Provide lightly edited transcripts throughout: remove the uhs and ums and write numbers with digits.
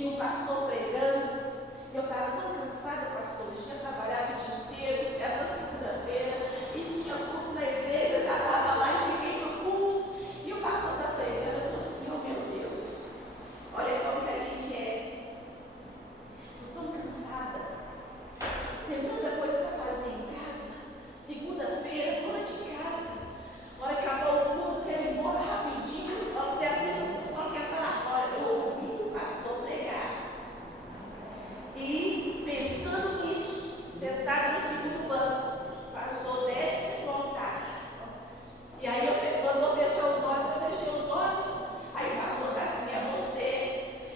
tinha um pastor pregando. Eu estava tão cansada, pastor, eu tinha trabalhado o dia inteiro, era uma segunda-feira, e tinha culto na igreja, eu já estava lá e fiquei no culto. E o pastor está pregando, eu estou assim, oh meu Deus, olha como que a gente é. Estou tão cansada, tem tanta coisa para fazer em casa. Segunda-feira, dona de casa, a hora que acabou o culto, eu quero ir embora rapidinho, até a pessoa quer estar lá fora. Eu ouvi o pastor pregar. E pensando nisso, sentado no segundo banco, o pastor desce e voltar. E aí quando eu fechei os olhos, aí o pastor está assim, é você.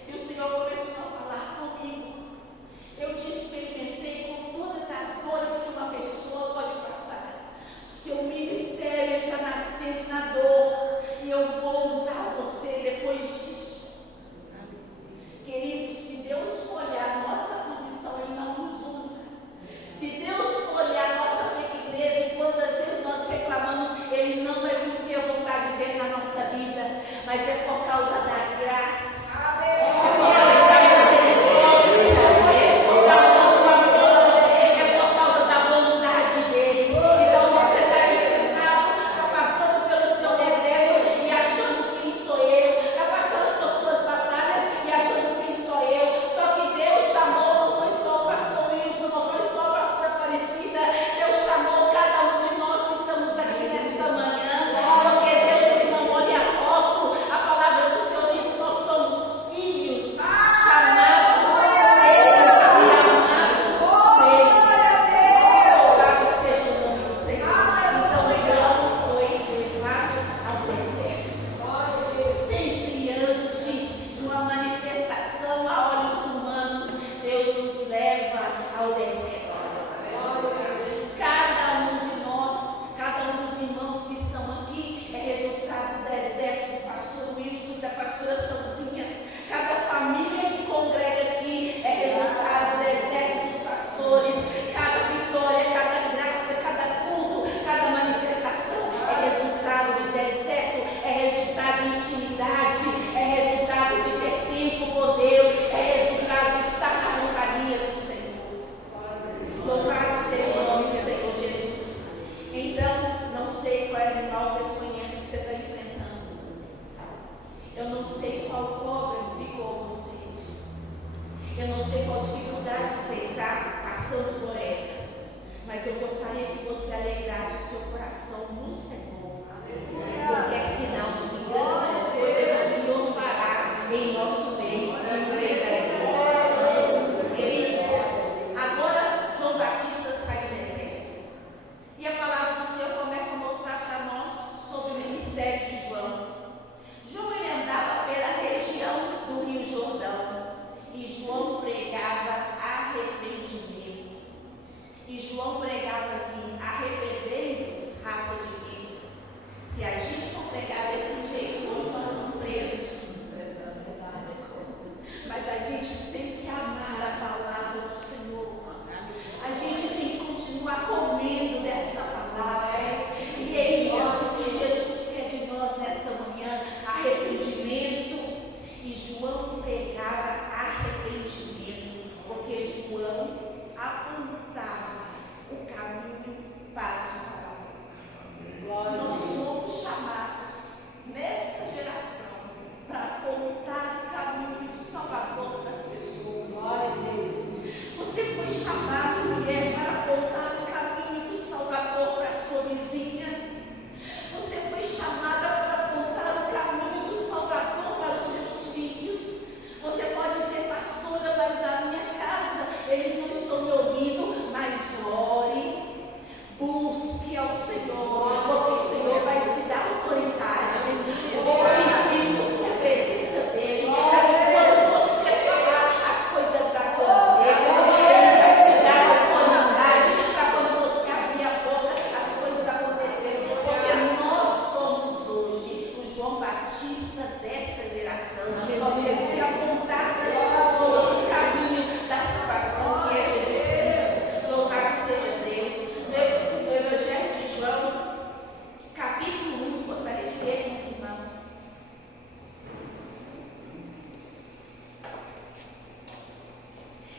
E o Senhor começou a falar comigo. Eu te experimentei com todas as dores que uma pessoa pode passar. O seu ministério está nascendo na dor. E eu vou usar você depois disso. Queridos, se Deus escolher a nossa condição, Ele não nos usa. Se Deus escolher a nossa pequenez, e quantas vezes nós reclamamos, Ele não vai cumprir a vontade dEle na nossa vida, mas é por causa da graça. Eu não sei qual cobra picou você. Eu não sei qual dificuldade você está passando por ela. Mas eu gostaria que você alegrasse o seu coração no Senhor. Porque é sinal de que grandes coisas o Senhor fará em nosso meio, no meio da igreja. Queridos, agora João Batista sai do deserto. E a palavra do Senhor começa a mostrar para nós sobre o ministério de João. João ele andava pela região do Rio Jordão e João pregava arrependimento. E João pregava assim: arrependei-vos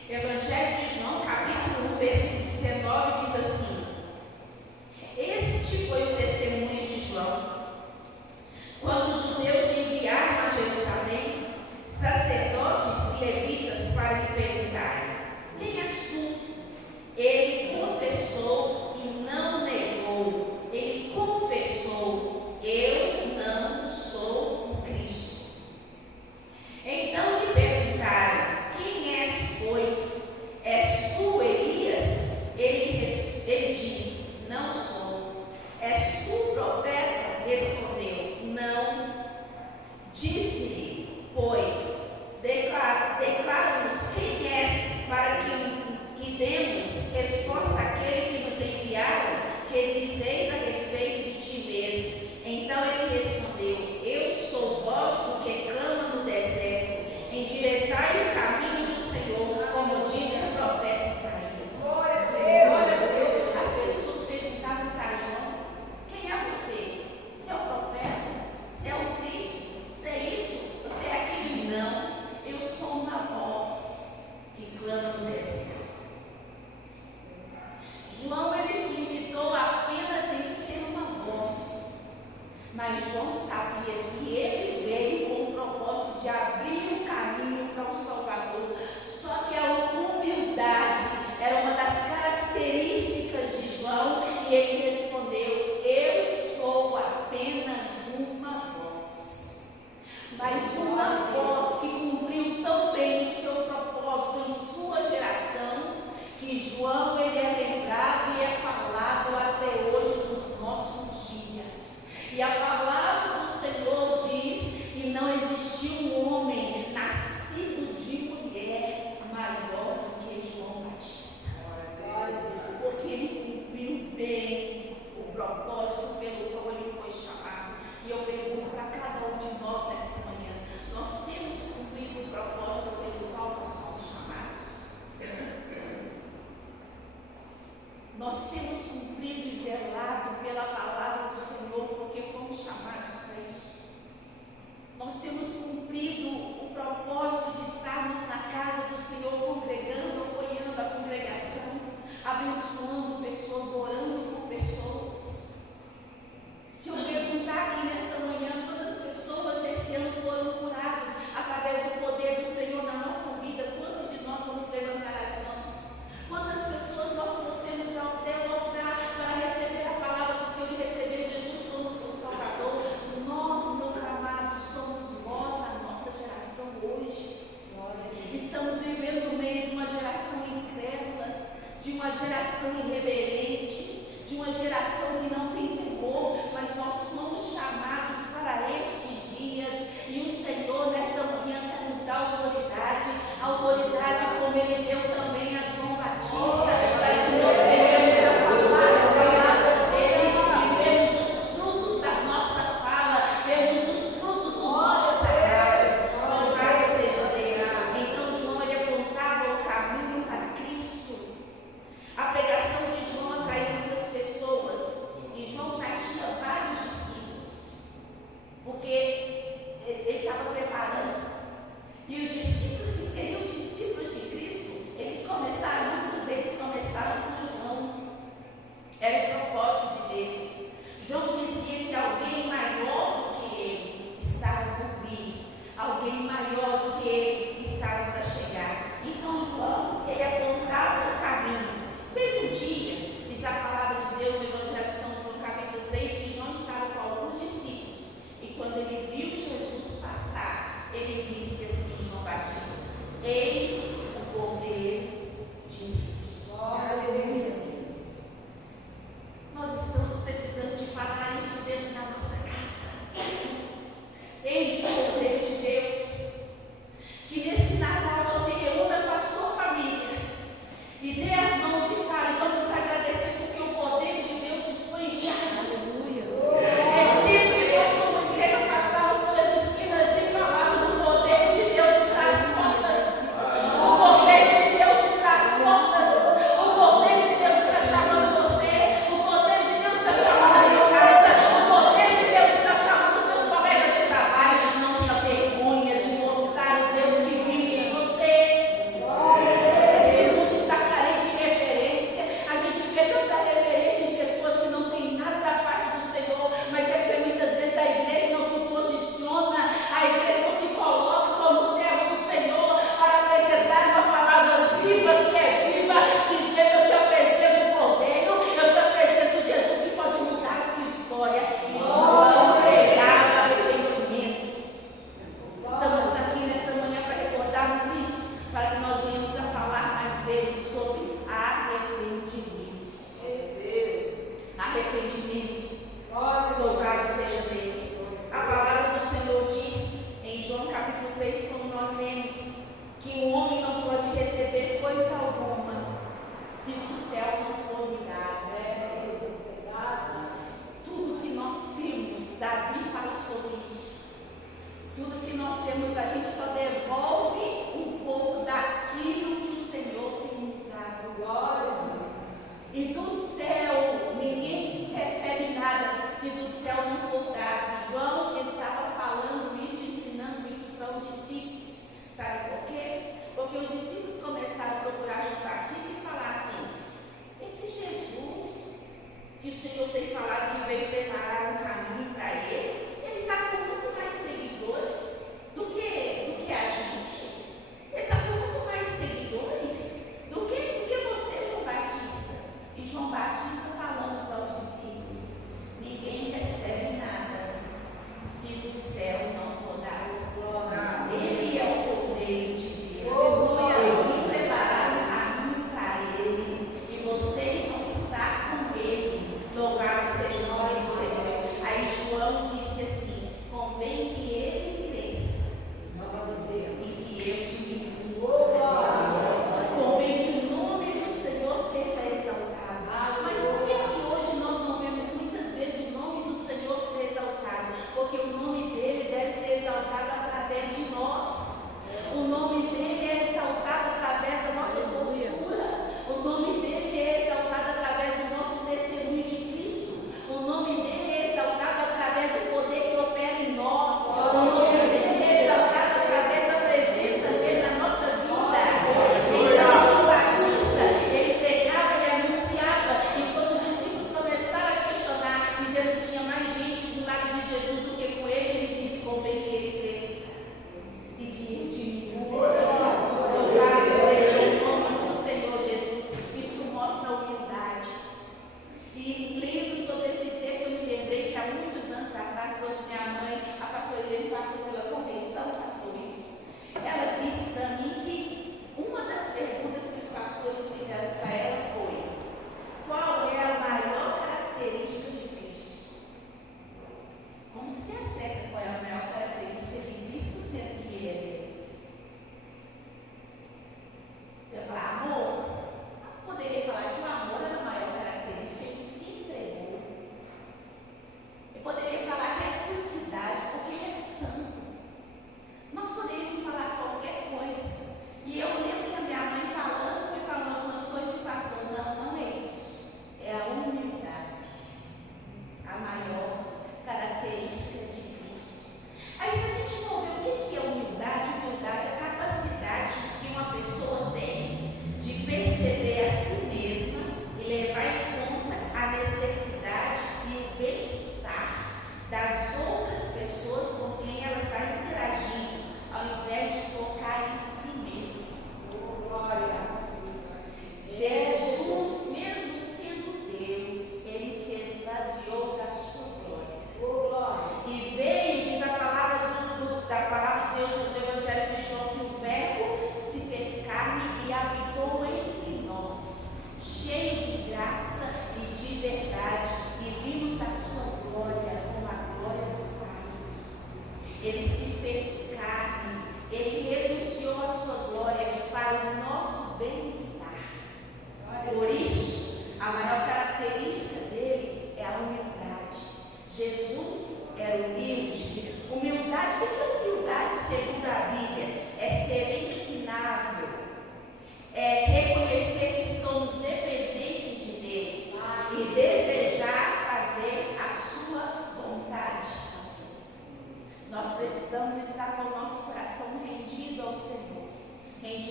Evangelho de João, capítulo 1, versículo 19, diz assim: Este foi o testemunho de João. Quando os judeus lhe enviaram a Jerusalém, sacerdotes e levitas para lhe perguntarem: Quem és tu? Ele confessou e não negou. Ele confessou: Eu não sou o Cristo. Então lhe perguntaram: Quem és, pois?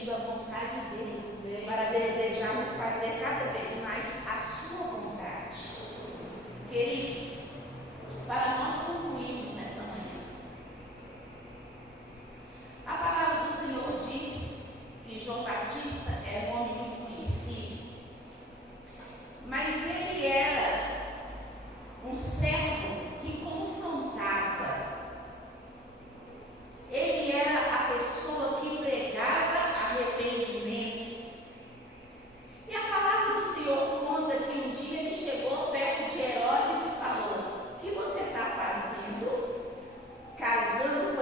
pedindo a vontade dele, para desejarmos fazer cada vez mais a sua vontade. Queridos, para nós concluirmos nesta manhã, a palavra do Senhor diz que João Batista era um homem muito conhecido, mas ele era um servo que confrontava. Ele era a pessoa que pregava arrependimento. E a palavra do Senhor conta que um dia ele chegou perto de Herodes e falou: o que você está fazendo? Casando com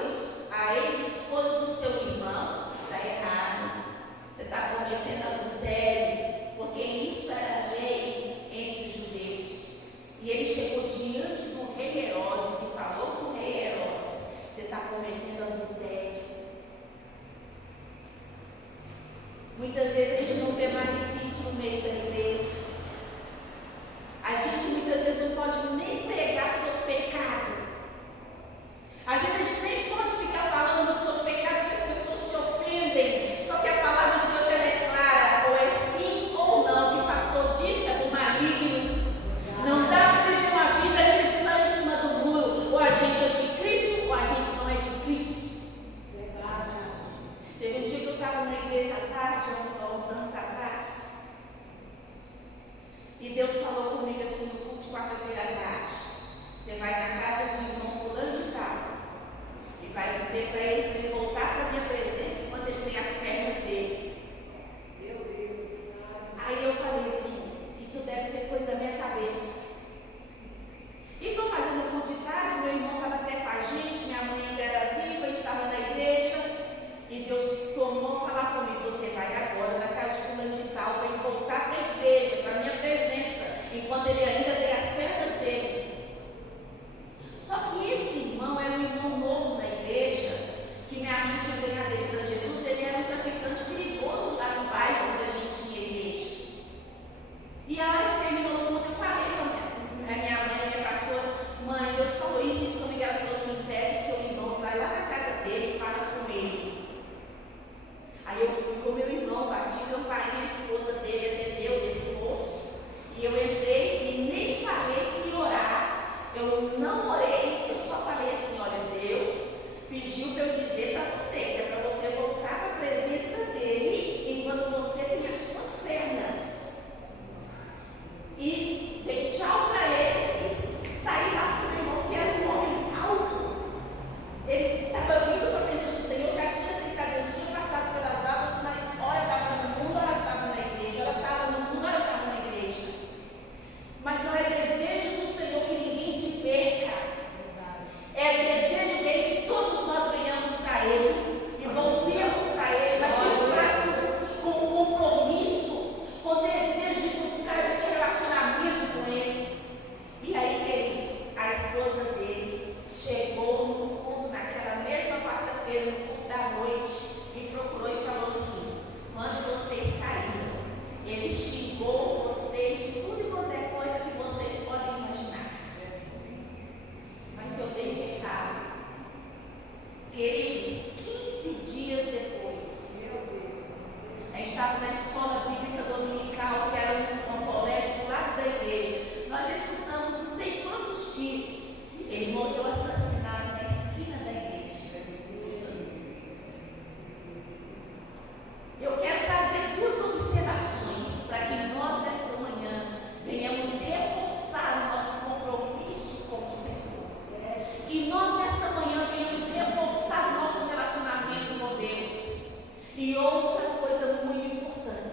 a ex-esposa do seu irmão? Está errado. Você está cometendo adultério, porque isso era lei entre os judeus. E ele chegou diante do rei Herodes e falou com o rei Herodes: você está cometendo adultério. Muitas vezes a gente não vê mais isso no meio da igreja. A gente muitas vezes não pode nem pregar sobre pecado. Às vezes a gente nem pode ficar falando sobre pecado porque as pessoas se ofendem. Só que a palavra de Deus ela é clara, ou é sim ou não, que passou disso é do maligno. Não dá para viver uma vida cristã em cima do muro. Ou a gente é de Cristo ou a gente não é de Cristo. Teve um dia que eu estava na igreja à tarde, há uns anos atrás, e Deus falou comigo assim no culto de quarta-feira à tarde: você vai na casa do irmão fulano de tal e vai dizer para ele voltar para a minha presença enquanto ele tem as pernas dele. Meu Deus. Aí eu falei assim: isso deve ser coisa da minha cabeça. E estou fazendo culto de tarde, meu irmão estava até com a gente, minha mãe ainda era viva, a gente estava na igreja. E Deus tornou a falar comigo: você vai agora na casa de fulano de tal para ele voltar para a igreja, para a minha presença, enquanto ele ainda tem as pernas dele. Só que esse irmão era um irmão novo na igreja, que minha mãe tinha ganhado ele para Jesus. Ele era um traficante perigoso lá no bairro onde a gente tinha igreja. E a hora que terminou o culto, eu falei com a minha mãe, a minha pastora: mãe, Deus falou isso comigo. Ela falou assim: pega o seu irmão, vai lá na casa dele e fala com ele. Aí eu fui com meu irmão, bati campainha, a esposa dele atendeu desse moço. E eu entrei e nem falei que ia orar. Eu não orei, eu só falei assim: olha, Deus pediu para eu dizer para você, que é para você voltar para a presença dele enquanto você tem as suas pernas. E dei tchau para eles e saí lá com o meu irmão, que era um homem alto. Ele estava vindo para a presença do Senhor, já tinha aceitado, ele tinha passado pelas águas, mas ora estava no mundo, ora estava na igreja, ora estava no mundo, ora estava na igreja. Mas não é desejo do Senhor que ninguém se perca. É desejo dele que todos nós venhamos para ele e voltemos para ele, mas de fato com compromisso, com desejo de buscar aquele relacionamento com ele. E aí, queridos, a esposa dele chegou no culto naquela mesma quarta-feira, no culto da noite, me procurou e falou assim: quando vocês saíram, ele xingou vocês de tudo e qualquer coisa que vocês podem imaginar. Mas eu dei pecado. Queridos, 15 dias depois, a gente estava na escola bíblica dominical, que era um colégio do lado da igreja. Nós escutamos não sei quantos tiros. Ele morreu assassinado na esquina da igreja. Eu quero trazer duas observações para que nós, nesta manhã, venhamos reforçar o nosso compromisso com o Senhor. Que nós, nesta manhã, venhamos reforçar o nosso relacionamento com Deus. E outra coisa muito importante: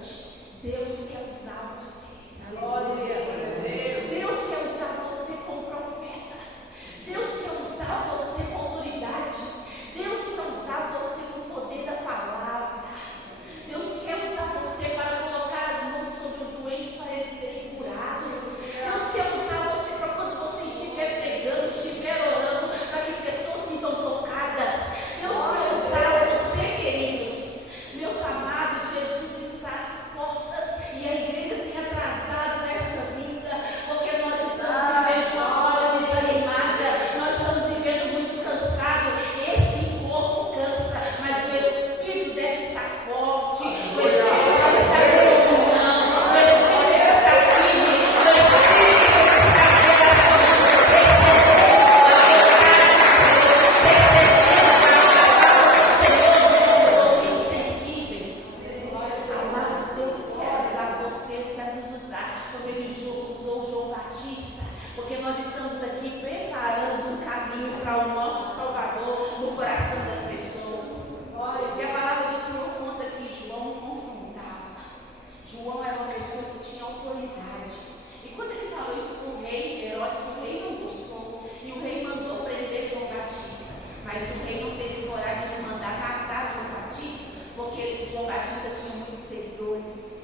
Batista tinha muitos seguidores.